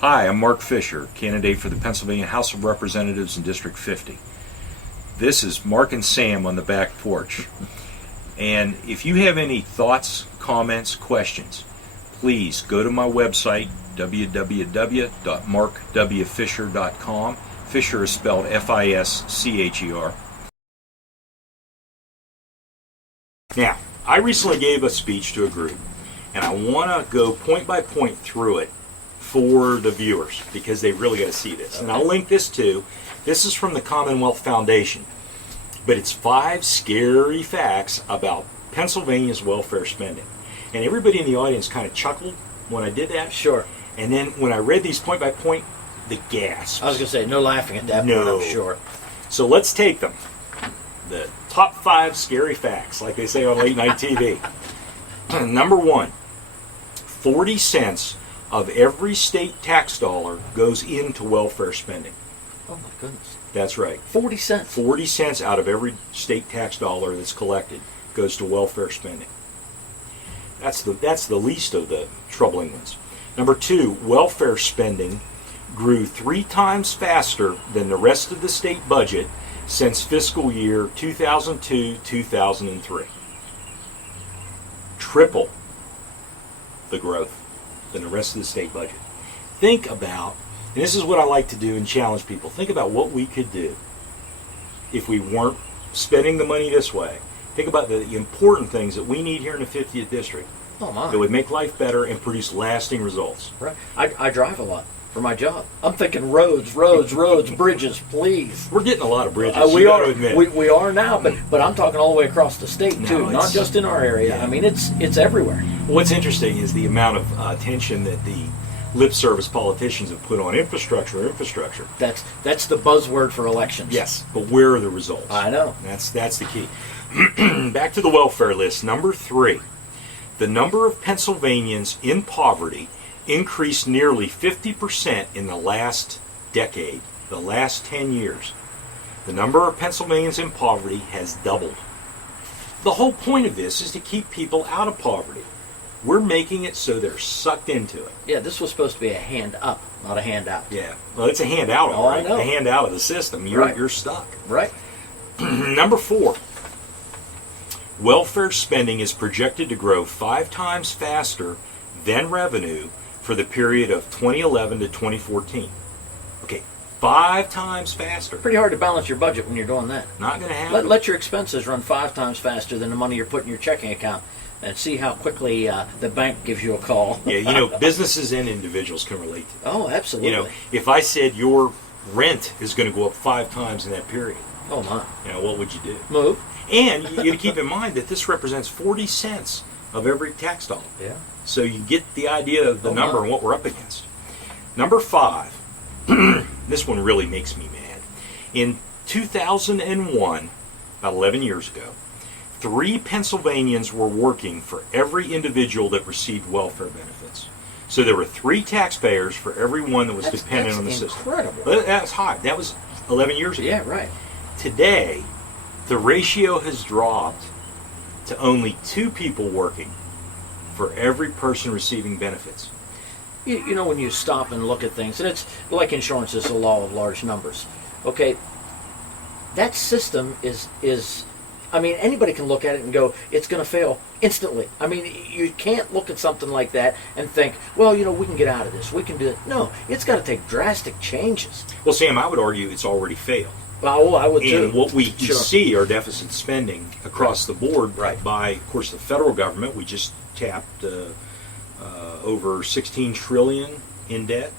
Hi, I'm Mark Fischer, candidate for the Pennsylvania House of Representatives in District 50. This is Mark and Sam on the back porch. And if you have any thoughts, comments, questions, please go to my website, www.markwfischer.com. Fischer is spelled F-I-S-C-H-E-R. Now, I recently gave a speech to a group, and I want to go point by point through it for the viewers because they really got to see this. And I'll link this too. This is from the Commonwealth Foundation, but it's 5 scary facts about Pennsylvania's welfare spending. And everybody in the audience kind of chuckled when I did that. Sure. And then when I read these point by point, the gasps. I was going to say, no laughing at that No. point, I'm sure. So let's take them. The top 5 scary facts, like they say on late night TV. Number 1, 40 cents of every state tax dollar goes into welfare spending. Oh my goodness. That's right. 40 cents. 40 cents out of every state tax dollar that's collected goes to welfare spending. That's the least of the troubling ones. Number 2, welfare spending grew 3 times faster than the rest of the state budget since fiscal year 2002-2003. Triple the growth than the rest of the state budget. Think about, and this is what I like to do and challenge people, think about what we could do if we weren't spending the money this way. Think about the important things that we need here in the 50th District Oh my. that would make life better and produce lasting results. Right. I drive a lot for my job. I'm thinking roads, bridges, please. We're getting a lot of bridges, We you got are. to admit. We are now, but I'm talking all the way across the state No, too, not it's- just in our area. yeah. I mean, it's everywhere. What's interesting is the amount of attention that the lip service politicians have put on infrastructure. That's the buzzword for elections. Yes, but where are the results? I know. That's the key. Back to the welfare list. Number 3, the number of Pennsylvanians in poverty increased nearly 50% in the last decade, the last 10 years. The number of Pennsylvanians in poverty has doubled. The whole point of this is to keep people out of poverty. We're making it so they're sucked into it. Yeah, this was supposed to be a hand up, not a handout. Yeah. Well, it's a handout, all Oh, I right. know. A handout of the system. You're stuck. Right. Number 4, welfare spending is projected to grow 5 times faster than revenue for the period of 2011 to 2014. Okay, 5 times faster. Pretty hard to balance your budget when you're doing that. Not going to happen. Let your expenses run 5 times faster than the money you're putting in your checking account, and see how quickly the bank gives you a call. Yeah, businesses and individuals can relate to that. Oh, absolutely. If I said your rent is going to go up 5 times in that period, Oh my. what would you do? Move. And you got to keep in mind that this represents 40 cents of every tax dollar. Yeah. So you get the idea of the Oh, number my. and what we're up against. Number 5, this one really makes me mad. In 2001, about 11 years ago, 3 Pennsylvanians were working for every individual that received welfare benefits. So there were 3 taxpayers for every one that was dependent on the system. Incredible. But that's high. That was 11 years ago. Yeah, right. Today, the ratio has dropped to only 2 people working for every person receiving benefits. You know, when you stop and look at things, and it's like insurance is a law of large numbers. Okay, that system is I mean, anybody can look at it and go, it's going to fail instantly. I mean, you can't look at something like that and think, well, we can get out of this. We can do it. No, it's got to take drastic changes. Well, Sam, I would argue it's already failed. Well, I would too. And what we Sure. see are deficit spending across the board Right. by, of course, the federal government. We just tapped over 16 trillion in debt.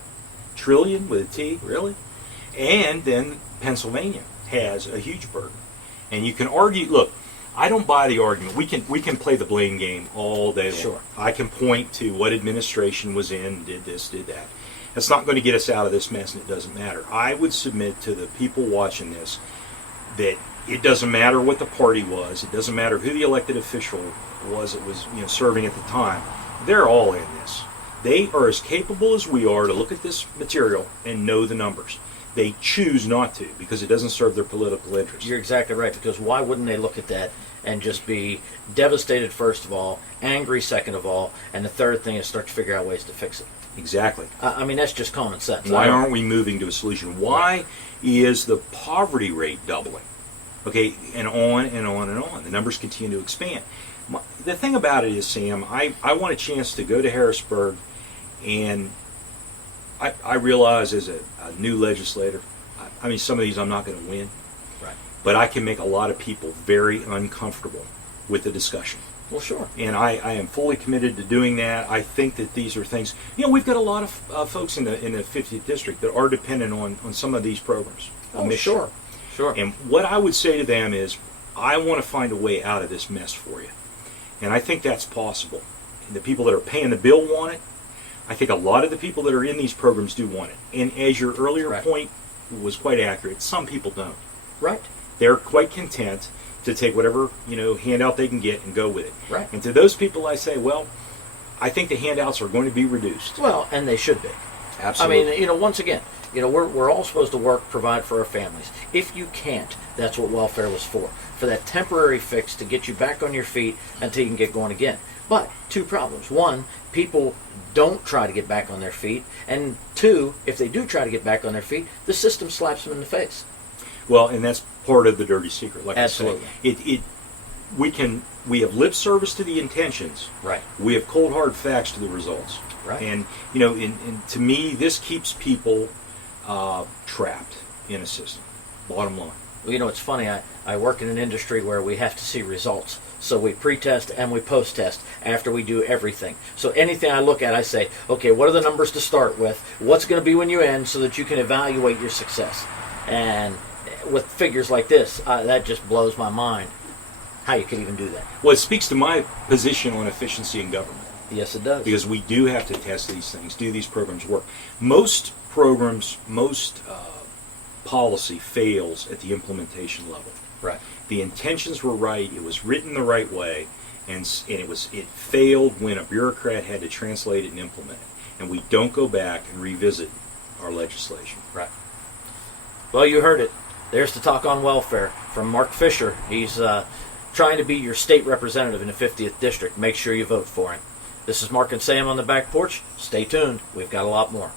Trillion with a T, really? And then Pennsylvania has a huge burden. And you can argue, look, I don't buy the argument. We can play the blame game all day long. Sure. I can point to what administration was in, did this, did that. That's not going to get us out of this mess, and it doesn't matter. I would submit to the people watching this that it doesn't matter what the party was. It doesn't matter who the elected official was that was serving at the time. They're all in this. They are as capable as we are to look at this material and know the numbers. They choose not to because it doesn't serve their political interest. You're exactly right, because why wouldn't they look at that and just be devastated first of all, angry second of all, and the third thing is start to figure out ways to fix it. Exactly. I mean, that's just common sense. Why aren't we moving to a solution? Why is the poverty rate doubling? Okay, and on and on and on. The numbers continue to expand. The thing about it is, Sam, I want a chance to go to Harrisburg, and I realize as a new legislator, I mean, some of these I'm not going to win, Right. but I can make a lot of people very uncomfortable with the discussion. Well, sure. And I am fully committed to doing that. I think that these are things, we've got a lot of folks in the 50th district that are dependent on some of these programs. Oh, sure. Sure. And what I would say to them is, I want to find a way out of this mess for you. And I think that's possible. And the people that are paying the bill want it. I think a lot of the people that are in these programs do want it. And as your earlier point was quite accurate, some people don't. Right. They're quite content to take whatever handout they can get and go with it. Right. And to those people, I say, well, I think the handouts are going to be reduced. Well, and they should be. Absolutely. I mean, once again, we're all supposed to work, provide for our families. If you can't, that's what welfare was for that temporary fix to get you back on your feet until you can get going again. But two problems. One, people don't try to get back on their feet. And two, if they do try to get back on their feet, the system slaps them in the face. Well, and that's part of the dirty secret. Like Absolutely. I say, we have lip service to the intentions. Right. We have cold hard facts to the results. Right. And and to me, this keeps people trapped in a system. Bottom line. Well, it's funny. I work in an industry where we have to see results. So we pre-test and we post-test after we do everything. So anything I look at, I say, okay, what are the numbers to start with? What's going to be when you end so that you can evaluate your success? And with figures like this, that just blows my mind how you could even do that. Well, it speaks to my position on efficiency in government. Yes, it does. Because we do have to test these things, do these programs work. Most programs, most policy fails at the implementation level. Right. The intentions were right, it was written the right way, and it failed when a bureaucrat had to translate it and implement it. And we don't go back and revisit our legislation. Right. Well, you heard it. There's the talk on welfare from Mark Fischer. He's trying to be your state representative in the 50th district. Make sure you vote for him. This is Mark and Sam on the back porch. Stay tuned. We've got a lot more.